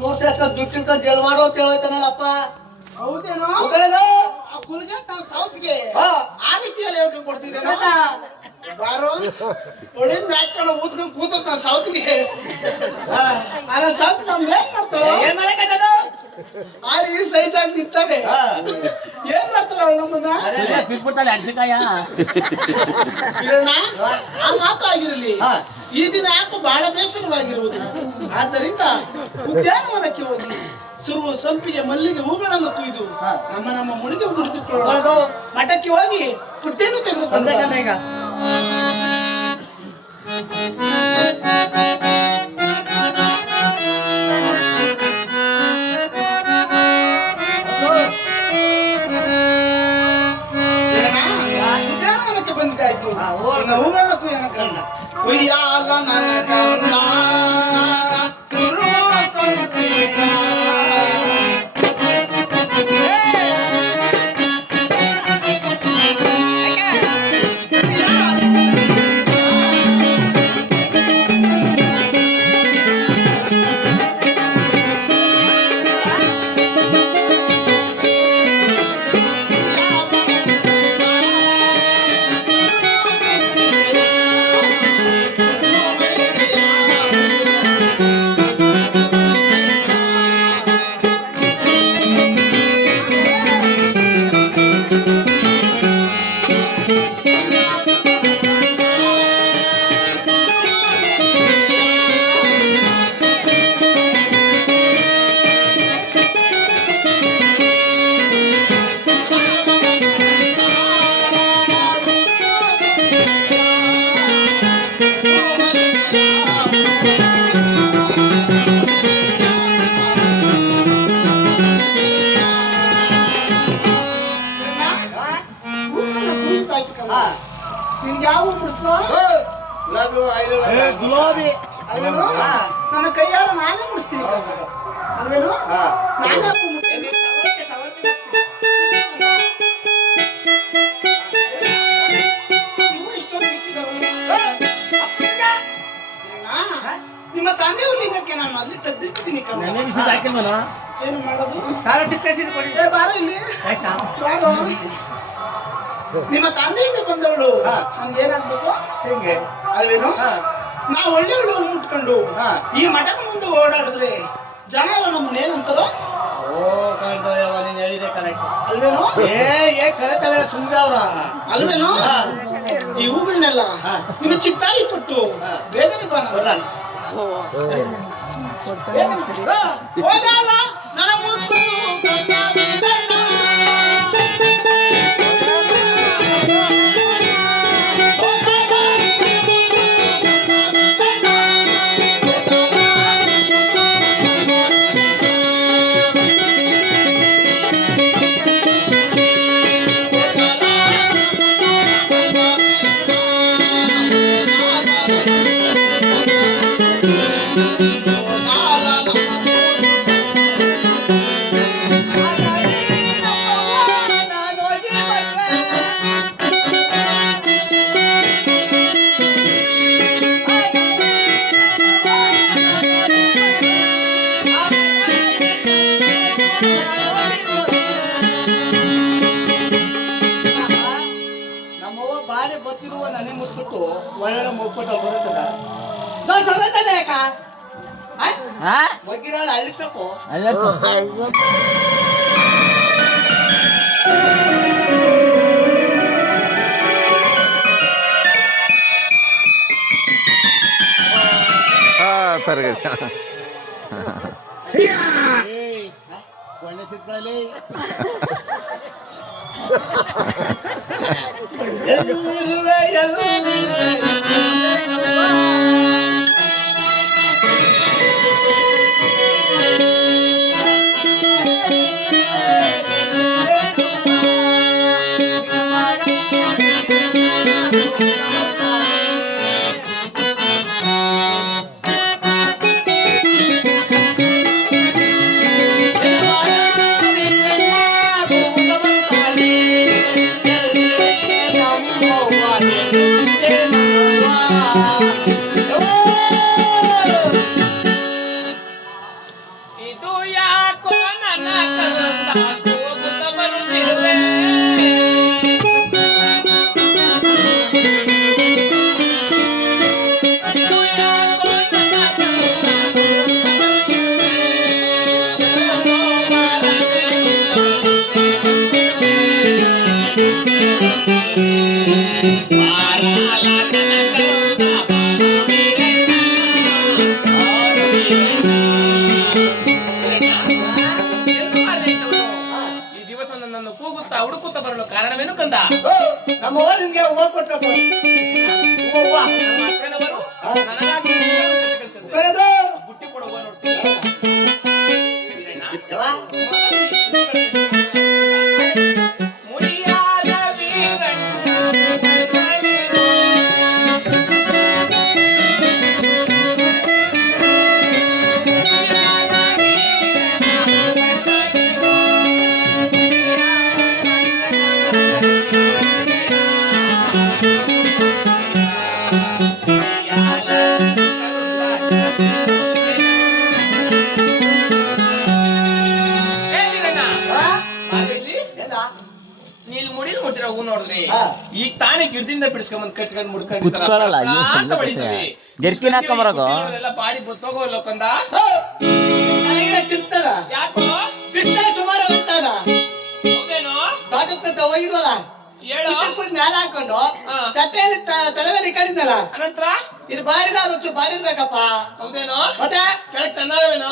ನೋಡ್ಸ ದುಡ್ಡಿಲ್ಕ ಜಲ್ ಮಾಡೋ ಅಂತ ಹೇಳೋಯ್ತಾನಲ್ಲಪ್ಪ. ಹೌದೇನೋ ಆ ಕುಲ್ಗೆ ನಾವು ಸೌತ್ಗೆ ಆ ರೀತಿಯಲ್ಲಿ ಹೇಳ್ಕೊಂಡು ಕೊಡ್ತಿದ್ದೆ ಬಾರೋ ಒಳ್ಳೆ ಮ್ಯಾಚ್ಕೊಂಡು ಊದ್ಕೊಂಡು ಕೂತಕ್ ನಾವು ಸೌತ್ಗೆ ಸೌತ್ ನಮ್ಗೆ ಏನ್ ಮಾಡ್ತಾರೋ ಏನ್ ಮಾಡಕತ್ತದ ಆದ್ರೆ ಈ ಸೈಜ್ ಆಗಿ ನಿಂತಾನೆ ಏನ್ ಮಾಡ್ತಾರ ಅವ್ಳು ನಮ್ಮನ್ನ ತಿಳ್ಬಿಡ್ತಾಳೆ ಅಡ್ಸಿಕಾಯ ಕಿರಣ ಆ ಮಾತು ಆಗಿರಲಿ ಈ ದಿನ ಯಾಕೋ ಬಹಳ ಬೇಸರವಾಗಿರುವುದು. ಆದ್ದರಿಂದ ಉದ್ಯಾನವನಕ್ಕೆ ಹೋಗಿ ಸುರುವು ಸಂಪಿಗೆ ಮಲ್ಲಿಗೆ ಹೂಗಳನ್ನು ಕುಯ್ದು ನಮ್ಮ ಮುಡಿಗೆ ಮುಡಿದುಕೊಳ್ಳೋದು. ಮಠಕ್ಕೆ ಹೋಗಿ ಪುಟ್ಟೇನು ತೆಗೆದುಕೊಂಡು ಈಗ ಉದ್ಯಾನವನಕ್ಕೆ ಬಂದಿದ್ದಾಯ್ತು. ಹೂಗಳನ್ನು ಕುಯ್ಯಾಲ ನನ್ನ ಕಣ್ಣ ಸುರುವ ಸಂಪಿಗೆ ನಿನ್ಗೆ ಯಾವ ಬಿಡಿಸ್ಲೋ ಗುಲಾಬಿ ನನ್ನ ಕೈಯಾರ ನಾನೇ ಮುಡಿಸ್ತೀನಿ ಅಲ್ವೇನು ನಾನೇ ನಿಮ್ಮ ತಂದೆಯವ್ರ ಲಿಂಗಕ್ಕೆ ನಾನು ಮೊದಲು ತೆಗ್ದಿಟ್ಟಿದ್ದೀನಿ ಏನು ಮಾಡೋದು ಬಾರ ಇಲ್ಲಿ ನಿಮ್ಮ ತಂದೆಯಿಂದ ಬಂದವಳು ನನ್ಗೆ ಏನಾಗ್ಬೇಕು ಹಿಂಗೆ ಅಲ್ವೇನು ನಾವು ಒಳ್ಳೆ ಒಳ್ಳೆ ಮುಟ್ಕೊಂಡು ಈ ಮಠದ ಮುಂದೆ ಓಡಾಡಿದ್ರೆ ಜನ ಎಲ್ಲ ನಮ್ಮನ್ನ ಏನಂತಾರೋ ನೀನ್ ಹೇಳಿದೆ ಕರೆಕ್ಟ್ ಅಲ್ವೇನು ಕರೆಕ್ಟ್ ಅಲ್ಲ ಸುಮ್ಮನೆ ಅವ್ರ ಅಲ್ವೇನು ಈ ಹೂಗಳನ್ನೆಲ್ಲ ನಿಮ್ಮ ಚಿಕ್ಕಾಗಿ ಕೊಟ್ಟು ಬೇಗನೆ ಹೋಗಲ್ಲ ನನ್ನ ಮುದ್ದು ಬತ್ತಿರುವ ನನಗೆ ಮುಟ್ಬಿಟ್ಟು ಒಳ್ಳೆ ಮುಟ್ಬಿಟ್ಟು ಬರುತ್ತದ ನಾನು ಸೊರತದೆ ಯಾಕ ಬಗ್ಗೆ ನಾನು ಅಳಿಸ್ಬೇಕು ಒಳ್ಳೆ ಸಿಟ್ಗಳಲ್ಲಿ ಎಲ್ಲಿರುವೆ Oh ಇದು ಯಾಕೋ ನನ್ನ ಕರುಳ ಹೋಗುತ್ತ ಬರುತ್ತಿರುವೆ. ಇದು ಯಾಕೋ ನನ್ನ ಕರುಳ ಹೋಗುತ್ತ ಬರುತ್ತಿರುವೆ. ಈ ದಿವಸ ನನ್ನನ್ನು ಕೂಗುತ್ತಾ ಹುಡುಕುತ್ತಾ ಬರಲು ಕಾರಣವೇನು ಕಂದ? ನಮ್ಮ ಅವ್ವ ನಿನ್ಗೆ ಹೂವ ಕೊಟ್ಟ ಹೂವ ನಮ್ಮ ಅಕ್ಕನವರು ನನಗಾಗಿ ಹೂವನ್ನು ಕಟ್ಟಿಕಳಿಸಿದ್ರು. ಕರೆದು ಬುಟ್ಟಿ ಕೊಡ ಹೂವ ನೋಡ್ತೀನಿ. ಮುಡಿಯಾದ ವೀರಣ್ಣ ನೀಲ್ ಮುಡಿಲ್ ಮುಟ್ಟಿರೋ ಹೂ ನೋಡಿದ್ರಿ ಈಗ ತಾನೇ ಗಿಡದಿಂದ ಬಿಡಿಸ್ಕೊಂಡ್ ಕಟ್ಕೊಂಡ್ ಕುತ್ಕೊಳ್ಳಲ್ಲ, ಅಯ್ಯೋ, ಜರ್ಕಿನ್ ಹಾಕೊಂಬರೋದು. ಎಲ್ಲ ಬಾಡಿ ಗೊತ್ತೋಗೋಲ್ಲ ಕಂದ. ನನಗೆ ತಿಂತಾರ ಯಾಕೋ ಬಿಟ್ಟ ಸುಮಾರು ಹೋಗ್ತಾರ ಹೌದೇನೋ ತೋಟಕ್ಕಂತ ಹೋಗಿದ್ವಲ್ಲ ಹೇಳೋ. ಮ್ಯಾಲ ಹಾಕೊಂಡು ತಟ್ಟೆಯಲ್ಲಿ ತಲೆ ಮೇಲೆ ಕಡಿದ್ನಲ್ಲ ಅನಂತರ ಇದು ಬಾಡಿದ ರುಚಿ ಬಾಡಿರ್ಬೇಕಪ್ಪ. ಹೌದೇನೋ ಮತ್ತೆ ಕೆಳಗ್ ಚಂದಾರವೇನೋ